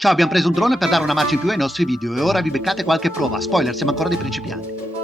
Ciao, abbiamo preso un drone per dare una marcia in più ai nostri video e ora vi beccate qualche prova. Spoiler, siamo ancora dei principianti.